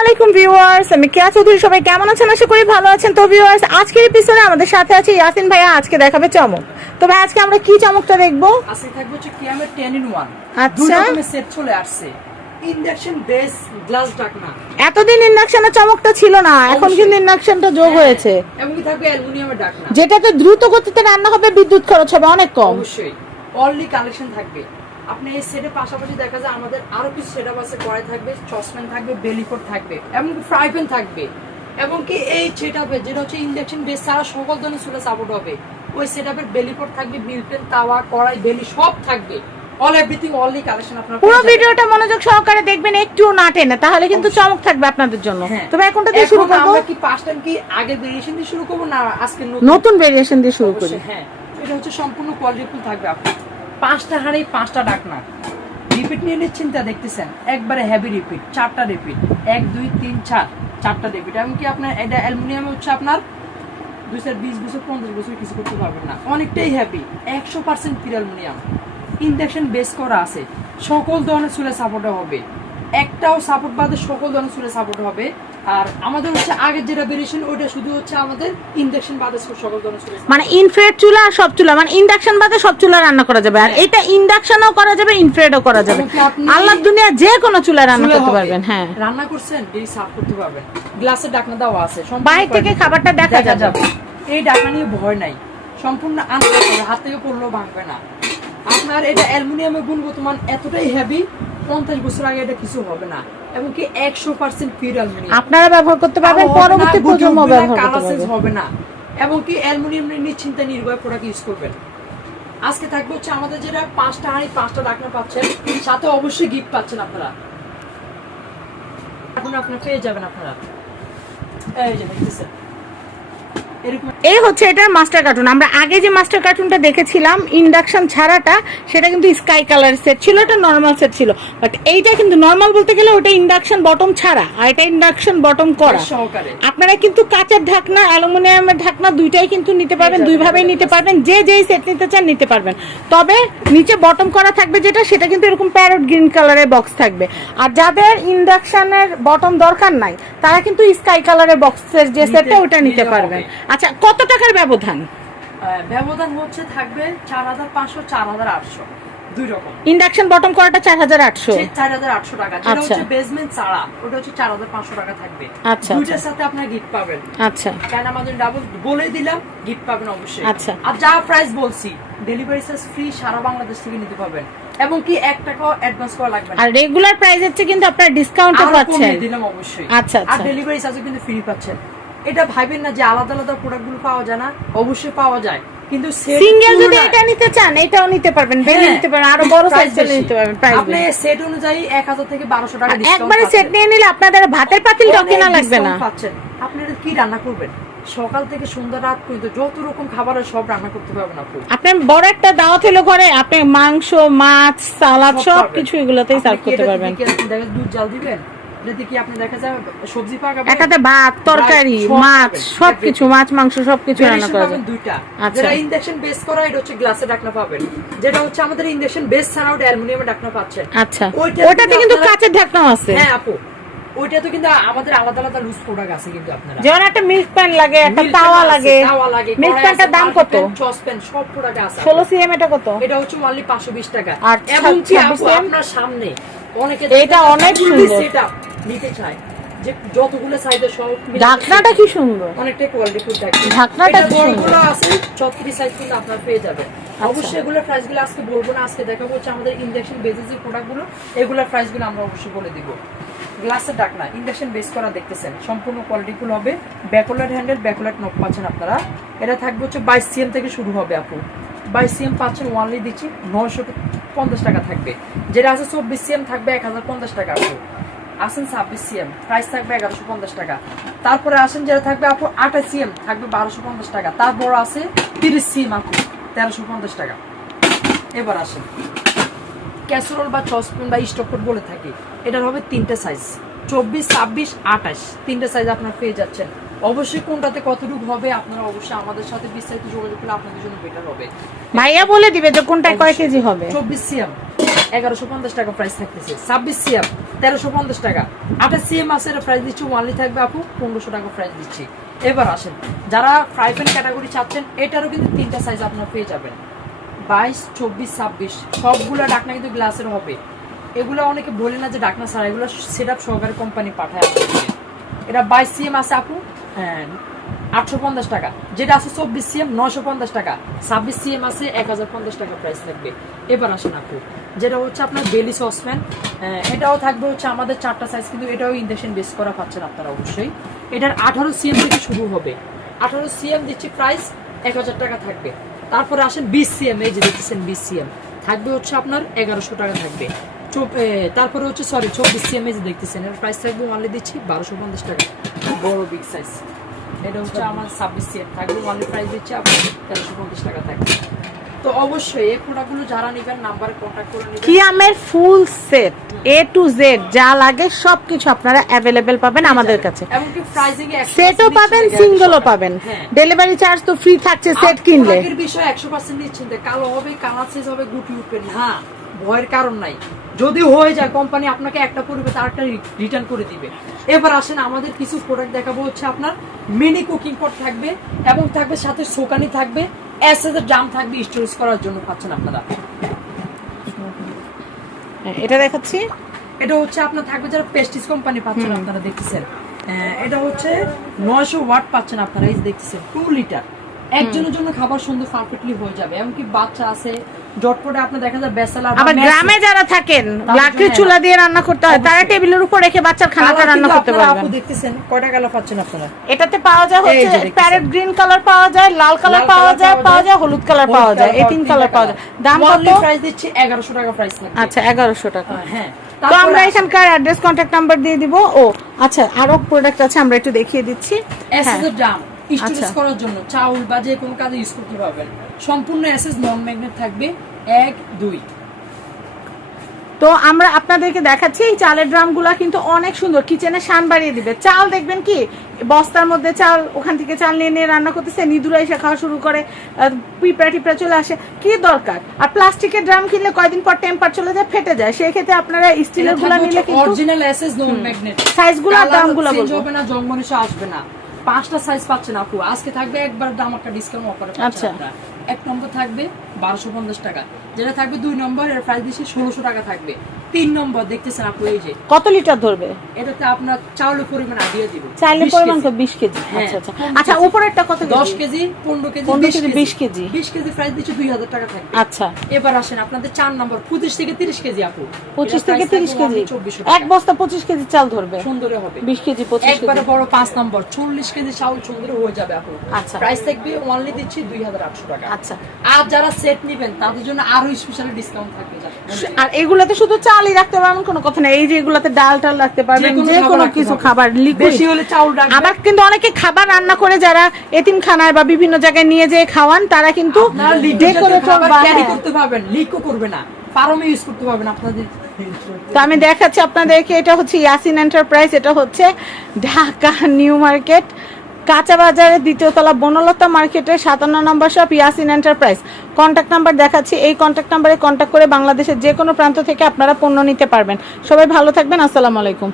আলাইকুম ভিউয়ার্স আমি কেয়া চৌধুরী সবাই কেমন আছেন? আশা করি ভালো আছেন। তো ভিউয়ার্স আজকের এপিসোডে আমাদের সাথে আছে ইয়াসিন ভাইয়া আজকে দেখাবে চমক। তো ভাই আজকে আমরা কি চমকটা দেখব? আজকে থাকবে হচ্ছে কিয়ামের টেন ইন ওয়ান আচ্ছা। দুই সেট চলে আসছে। ইন্ডাকশন বেস গ্লাস ঢাকনা। এতদিন ইন্ডাকশনের চমকটা ছিল না এখন কিন্তু ইন্ডাকশনটা যোগ হয়েছে। এবং কি থাকবে অ্যালুমিনিয়ামের ঢাকনা। যেটাতে দ্রুত গতিতে রান্না হবে বিদ্যুৎ খরচ হবে অনেক কম। অবশ্যই। অনলি কালেকশন থাকবে। আপনি এই সেটের পাশাপাশি দেখা যায় আমাদের আরও কিছু সেটআপ আছে কড়াই থাকবে সসপ্যান থাকবে বেলিফোর থাকবে এবং ফ্রাই প্যান থাকবে। এবং কি এই সেটআপে যেটা হচ্ছে ইন্ডাকশন বেস ছাড়া সকল ধরনের চুলা সাপোর্ট হবে। ওই সেটআপের বেলিফোর থাকবে মিল পেন তাওয়া কড়াই বেলি সব থাকবে। অল এভরিথিং অনলি কালেকশন আপনারা পুরো ভিডিওটা মনোযোগ সহকারে দেখবেন একটুও না টেনে তাহলে কিন্তু চমক থাকবে আপনাদের জন্য। হ্যাঁ। তো দিয়ে শুরু এখন আমরা কি পাঁচ টাইম কি আগের ভেরিয়েশন দিয়ে শুরু করব না আজকে নতুন? ভেরিয়েশন দিয়ে শুরু করি। হ্যাঁ। এটা হচ্ছে সম্পূর্ণ কোয়ালিটিফুল থাকবে আপনার। পাঁচটা হাঁড়ি, পাঁচটা ডাকনা রিপিট নিয়ে নিচ্ছেন তা দেখতেছেন। একবারে হেভি রিপিট চারটা রিপিট এক, দুই, তিন, চার, চারটা রিপিট এমনকি আপনার, এটা অ্যালুমিনিয়াম হচ্ছে আপনার? চার, বিশ বছর, পঞ্চাশ বছর কিছু করতে পারবেন না। অনেকটাই হ্যাপি একশো পার্সেন্ট পির অ্যালুমিনিয়াম। ইন্ডাকশন বেস করা আছে। সকল ধরনের চুলে সাপোর্ট হবে। একটাও সাপোর্ট বাদে সকল ধরনের চুলে সাপোর্ট হবে। আর আমাদের হচ্ছে আগের যেটা বেরিয়েছেন ওইটা শুধু হচ্ছে আমাদের ইন্ডাকশন বাদে সকল ধরনের চুলে। মানে ইনফ্রেড চুলা সব চুলা মানে ইন্ডাকশন বাদে সব চুলা রান্না করা যাবে। আর এটা ইন্ডাকশনও করা যাবে ইনফ্রেডও করা যাবে। আল্লাহ দুনিয়া যে কোনো চুলা রান্না করতে পারবেন হ্যাঁ। রান্না করছেন এই সার্ভ করতে পারবেন। ডাকনা দেওয়া আছে সম্পূর্ণ বাইরে থেকে খাবারটা দেখা যাবে। এই ডাকনা নিয়ে ভয় নাই। সম্পূর্ণ আনতে হাত থেকে পড়লেও ভাঙবে না। আপনার এটা অ্যালুমিনিয়ামের গুণগত মান এতটাই হেভি পঞ্চাশ বছর আগে এটা কিছু হবে না। এবং কি একশো পার্সেন্ট পিওর অ্যালুমিনিয়াম। আপনারা ব্যবহার করতে পারবেন পরবর্তী প্রজন্ম ব্যবহার করতে হবে না। এবং কি অ্যালুমিনিয়াম নিশ্চিন্তে নির্ভয় প্রোডাক্ট ইউজ করবেন। আজকে থাকবে হচ্ছে আমাদের যেটা পাঁচটা হাঁড়ি পাঁচটা ডাকনা পাচ্ছেন সাথে অবশ্যই গিফট পাচ্ছেন আপনারা। এখন আপনারা পেয়ে যাবেন আপনারা। এই যে এরকম এই হচ্ছে এটার মাস্টার কার্টুন আমরা আগে যে মাস্টার কার্টুনটা দেখেছিলাম ইন্ডাকশন ছাড়াটা সেটা কিন্তু স্কাই কালার সেট ছিল এটা নর্মাল সেট ছিল। বাট এইটা কিন্তু নর্মাল বলতে গেলে ওটা ইন্ডাকশন বটম ছাড়া আর এটা ইন্ডাকশন বটম করা। আপনারা কিন্তু কাঁচের ঢাকনা অ্যালুমিনিয়ামের ঢাকনা দুইটাই কিন্তু নিতে পারবেন দুইভাবেই নিতে পারবেন। যে যেই সেট নিতে চান নিতে পারবেন। তবে নিচে বটম করা থাকবে যেটা সেটা কিন্তু এরকম প্যারট গ্রিন কালারের বক্স থাকবে। আর যাদের ইন্ডাকশনের বটম দরকার নাই তারা কিন্তু স্কাই কালারের বক্সের যে সেটটা ওটা নিতে নিতে পারবেন। আচ্ছা কত টাকার ব্যবধান? ব্যবধান হচ্ছে থাকবে চার হাজার পাঁচশো চার হাজার আটশো। দুই রকম। ইন্ডাকশন বটম করাটা চার হাজার আটশো। চার হাজার আটশো টাকা যেটা আচ্ছা। হচ্ছে বেসমেন্ট ছাড়া ওটা হচ্ছে চার হাজার পাঁচশো টাকা থাকবে। আচ্ছা, দুইটার আচ্ছা। সাথে আপনার গিফট পাবেন। আচ্ছা। কেন আমাদের ডাবল বলে দিলাম গিফট পাবেন অবশ্যই। আচ্ছা। আর যা প্রাইস বলছি ডেলিভারি চার্জ ফ্রি সারা বাংলাদেশ থেকে নিতে পারবেন। এবং কি এক টাকাও অ্যাডভান্স করা লাগবে আর রেগুলার প্রাইস হচ্ছে কিন্তু আপনারা ডিসকাউন্টে আরও পাচ্ছেন। দিলাম অবশ্যই। আচ্ছা, আর আচ্ছা। ডেলিভারি চার্জও কিন্তু ফ্রি পাচ্ছেন। এটা ভাইবেন না যে আলাদা আলাদা প্রোডাক্টগুলো পাওয়া যায় না অবশ্যই পাওয়া যায়। কিন্তু সিঙ্গেল যদি এটা নিতে চান এটাও নিতে পারবেন বেলি হ্যাঁ, নিতে পারবেন আরও বড় সাইজ। নিতে পারবেন প্রাইস আপনি সেট অনুযায়ী এক হাজার থেকে বারোশো টাকা আর discount একবারে সেট নিয়ে নিলে আপনাদের ভাতের পাতিলটাও কেনা লাগবে না। পাচ্ছেন। আপনারা কি রান্না করবেন? সকাল থেকে সন্ধ্যা রাত পর্যন্ত যত রকম খাবার সব রান্না করতে পারবেন আপু। আপনার বড় একটা দাওয়াত হলো ঘরে আপনি মাংস মাছ সালাদ সব। কিছু এগুলোতেই সার্ভ করতে পারবেন। আপনি দুধ জাল দিবেন? এটাতে কি আপনি দেখা যায় সবজি পাকাবেন একটাতে ভাত তরকারি মাছ সবকিছু মাছ মাংস সবকিছু রান্না করা যায়। দুইটা। আচ্ছা। যেটা ইন্ডাকশন বেস করা এটা হচ্ছে গ্লাসে ঢাকনা পাবেন। যেটা হচ্ছে আমাদের ইন্ডাকশন বেস ছাড়াও অ্যালুমিনিয়ামের ঢাকনা পাচ্ছেন আচ্ছা। ওটাতে কিন্তু কিন্তু ঢাকনাও আছে। হ্যাঁ আপু। ওইটা তো কিন্তু আমাদের আলাদা আলাদা লুজ প্রোডাক্ট আছে কিন্তু আপনারা। যেমন একটা মিল্ক প্যান লাগে একটা তাওয়া লাগে। তাওয়া লাগে, মিল্ক প্যানটার দাম কত? pan, সব প্রোডাক্ট আছে ষোলো সিএম এটা কত? এটা হচ্ছে অনলি পাঁচশো বিশ টাকা। আর এবং কি ছাব্বিশ আপু cm? আপনার সামনে অনেকে এটা অনেক সুন্দর। নিতে চায়। যে যতগুলো চাইতে সব ঢাকনাটা কি সুন্দর। অনেকটাই কোয়ালিটি ফুল থাকে ঢাকনাটা কি সুন্দর। আছে 34 সাইজ কিন্তু আপনারা পেয়ে যাবেন আচ্ছা। অবশ্যই এগুলোর প্রাইসগুলো আজকে বলব না আজকে দেখাবো হচ্ছে আমাদের ইন্ডাকশন বেসিস যে প্রোডাক্টগুলো এগুলোর প্রাইসগুলো আমরা অবশ্যই বলে দিব। গ্লাসের ডাকনা ইন্ডাকশন বেস করা দেখতেছেন। সম্পূর্ণ কোয়ালিটিফুল হবে। ব্যাকলাইট হ্যান্ডেল ব্যাকলাইট নক পাচ্ছেন আপনারা। এটা থাকবে হচ্ছে বাইশ সিএম থেকে শুরু হবে আপু। বাইশ সিএম পাচ্ছেন ওয়ানলি দিচ্ছি নয়শো পঞ্চাশ টাকা থাকবে। যেটা আছে চব্বিশ সিএম থাকবে এক হাজার পঞ্চাশ টাকা আপু। আসেন ছাব্বিশ সিএম। প্রাইস থাকবে এগারোশো পঞ্চাশ টাকা। তারপরে আসেন যেটা থাকবে আপু আঠাশ সিএম থাকবে বারোশো পঞ্চাশ টাকা। তারপর আছে তিরিশ সিএম আপু তেরোশো পঞ্চাশ টাকা। এবার আসেন। ক্যাসরোল বা চসপেন বা স্টকপট বলে থাকি এটার হবে তিনটে সাইজ চব্বিশ ছাব্বিশ আঠাশ তিনটে সাইজ আপনার পেয়ে যাচ্ছেন। অবশ্যই কোনটাতে কতটুকু হবে আপনারা অবশ্যই আমাদের সাথে বিস্তারিত যোগাযোগ করলে আপনাদের জন্য বেটার হবে। ভাইয়া বলে দিবে যে কোনটা কয় কেজি হবে। চব্বিশ সিএম। এগারোশো পঞ্চাশ টাকা প্রাইস থাকতেছে। তেরোশো পঞ্চাশ টাকা। আঠাশ সিএম আছে, এটা দিচ্ছি ওয়ানলি থাকবে আপু, পনেরোশো টাকা প্রাইস দিচ্ছি। এবার আসেন, যারা ফ্রাই ক্যাটাগরি চাচ্ছেন, এটারও কিন্তু তিনটা সাইজ আপনারা পেয়ে যাবেন। বাইশ, চব্বিশ, ছাব্বিশ, সবগুলো ডাকনা কিন্তু গ্লাসের হবে। এগুলো অনেকে বলে না যে ডাকনা ছাড়া, এগুলো সেট সহকারে কোম্পানি পাঠায়। এটা বাইশ সিএম আছে আপু হ্যাঁ আটশো পঞ্চাশ টাকা। যেটা আছে চব্বিশ সিএম নশো পঞ্চাশ টাকা। ছাব্বিশ সিএম আছে, এক হাজার পঞ্চাশ টাকা প্রাইস থাকবে এবার আসেন আপু, যেটা হচ্ছে আপনার বেলি সসপ্যান এটাও থাকবে হচ্ছে আমাদের চারটা সাইজ কিন্তু এটাও ইন্ডাকশন বেস করা পাচ্ছেন আপনারা অবশ্যই। এটার আঠারো সিএম থেকে শুরু হবে। আঠারো সিএম দিচ্ছি প্রাইস এক হাজার টাকা থাকবে। তারপরে আসেন বিশ সিএম, এই যে দেখতেছেন বিশ সিএম। থাকবে হচ্ছে আপনার এগারোশো টাকা থাকবে। তারপরে হচ্ছে সরি চব্বিশ সিএম, এই যে দেখতেছেন, এর প্রাইস থাকবে অনলি দিচ্ছি বারোশো পঞ্চাশ টাকা। বড় বিগ সাইজ এটা হচ্ছে আমার ছাব্বিশ সিএম থাকবে অনলি প্রাইস দিচ্ছি আপনার তেরোশো পঞ্চাশ টাকা থাকবে। তো অবশ্যই এই প্রোডাক্টগুলো যারা নেবেন নাম্বারে কন্ট্যাক্ট করে নেবেন। কিয়ামের full set A to Z যা লাগে সবকিছু আপনারা অ্যাভেলেবেল পাবেন আমাদের কাছে। এমনকি প্রাইসিং এ সেটও পাবেন সিঙ্গেলও পাবেন। হ্যাঁ। ডেলিভারি চার্জ তো ফ্রি থাকছে সেট কিনলে। প্রোডাক্টের বিষয়ে একশো পার্সেন্ট নিশ্চিন্তে কালো হবে কালার চেঞ্জ হবে গুটি উঠবে না ভয়ের কারণ নাই। যদি হয়ে যায় কোম্পানি আপনাকে একটা করবে তার একটা রিটার্ন করে দিবে। এবার আসেন আমাদের কিছু প্রোডাক্ট দেখাবো হচ্ছে আপনার মিনি কুকিং পট থাকবে এবং থাকবে সাথে সোকানি থাকবে এসএস ড্রাম থাকবে স্টোরেজ করার জন্য পাচ্ছেন আপনারা। হ্যাঁ, এটা দেখাচ্ছি। এটা হচ্ছে আপনার থাকবে যারা পেস্টিস কোম্পানি পাচ্ছেন আপনারা দেখতেছেন। আহ, এটা হচ্ছে নয়শো ওয়াট পাচ্ছেন আপনারা এই দেখতেছেন টু লিটার একজনের জন্য খাবার সুন্দর পারফেক্টলি হয়ে যাবে এমনকি বাচ্চা আছে জটপটে আপনার দেখা যায় বেসালা আবার গ্রামে যারা থাকেন লাকড়ির চুলা দিয়ে রান্না করতে হয় তারা টেবিলের উপর রেখে বাচ্চার খানাটা রান্না করতে আপু পারবেন দেখতেছেন কয়টা গেল পাচ্ছেন আপনারা? এটাতে পাওয়া যায় হচ্ছে প্যারেট গ্রিন কালার পাওয়া যায় লাল কালার পাওয়া যায় পাওয়া যায় হলুদ কালার পাওয়া যায় এই তিন কালার পাওয়া যায়। দাম কত? Only দিচ্ছি 1100 টাকা প্রাইস আচ্ছা টাকা। হ্যাঁ। তো আমরা এখানকার অ্যাড্রেস কন্ট্যাক্ট নাম্বার দিয়ে দিব। ও আচ্ছা আরও প্রোডাক্ট আছে আমরা একটু দেখিয়ে দিচ্ছি। এসএস এর দাম স্টোরেজ আচ্ছা। করার জন্য চাউল বা যে কোনো কাজে ইউজ করতে পারবেন। সম্পূর্ণ এসএস নন ম্যাগনেট থাকবে এক দুই। তো আমরা আপনাদেরকে দেখাচ্ছি এই চালের ড্রামগুলা কিন্তু অনেক সুন্দর। কিচেনে শান বাড়িয়ে দিবে। চাল দেখবেন কি বস্তার মধ্যে চাল ওখান থেকে চাল নিয়ে নিয়ে রান্না করতেছে নিদুরা এসে খাওয়া শুরু করে পিঁপড়া টিপড়া চলে আসে। কি দরকার? আর প্লাস্টিকের ড্রাম কিনলে কয়দিন পর টেম্পার চলে যায় ফেটে যায়। সেই ক্ষেত্রে আপনারা স্টিলেরগুলা নিলে কিন্তু অরিজিনাল এসএস নন ম্যাগনেট সাইজগুলো আর দামগুলো বলব। না আসবে না। পাঁচটা সাইজ পাচ্ছেন আপু আজকে থাকবে একবার দাম একটা ডিসকাউন্ট অফার আচ্ছা। এক নম্বর থাকবে বারোশো পঞ্চাশ টাকা। যেটা থাকবে দুই নম্বর এর প্রাইস দিচ্ছি ষোলোশো টাকা থাকবে। তিন নম্বর দেখতেছেন আপু এই যে। কত লিটার ধরবে? এটাতে আপনার চাউলের পরিমাণ দিয়ে দিব। 20 পরিমাণ কেজি। তো বিশ কেজি। হ্যাঁ, আচ্ছা আচ্ছা। আচ্ছা উপরেরটা কত দশ কেজি কেজি পনেরো কেজি 15 বিশ কেজি, কেজি। 20 কেজি। বিশ কেজি প্রাইস দিচ্ছি দুই হাজার টাকা থাকবে। আচ্ছা। এবার আসেন আপনাদের চার নম্বর পঁচিশ থেকে তিরিশ কেজি আপু। পঁচিশ থেকে তিরিশ কেজি? এক বস্তা পঁচিশ কেজি চাল ধরবে? সুন্দরে হবে। বিশ কেজি পঁচিশ একবারে বড় পাঁচ নম্বর চল্লিশ কেজি চাউল সুন্দর হয়ে যাবে আপু। আচ্ছা। প্রাইস থাকবে অনলি দিচ্ছি দুই হাজার আটশো টাকা। আচ্ছা। আর যারা সেট নিবেন তাদের জন্য আরও স্পেশালি ডিসকাউন্ট থাকবে আর এগুলাতে শুধু চালই রাখতে পারবেন কোনো কথা নেই। এই যে এগুলাতে ডাল টাল রাখতে পারবেন যে কোনো কিছু খাবার বেশি হলে চাউল রাখবেন আবার কিন্তু অনেকে খাবার রান্না করে যারা এতিমখানায় বা বিভিন্ন জায়গায় নিয়ে যেয়ে খাওয়ান তারা কিন্তু ক্যারি। করতে পারবেন লিকও করবে না। ফার্মে ইউজ করতে পারবেন আপনাদের। তো আমি দেখাচ্ছি আপনাদেরকে এটা হচ্ছে ইয়াসিন এন্টারপ্রাইজ এটা হচ্ছে ঢাকা নিউ মার্কেট। কাঁচা বাজারের দ্বিতীয় তলা বনলতা মার্কেটের সাতান্ন নম্বর shop, Yasin enterprise. Contact number দেখাচ্ছি। এই কন্ট্যাক্ট নাম্বারে কন্ট্যাক্ট করে বাংলাদেশের যে কোনো প্রান্ত থেকে আপনারা পণ্য নিতে পারবেন। সবাই ভালো থাকবেন। আসসালামু আলাইকুম।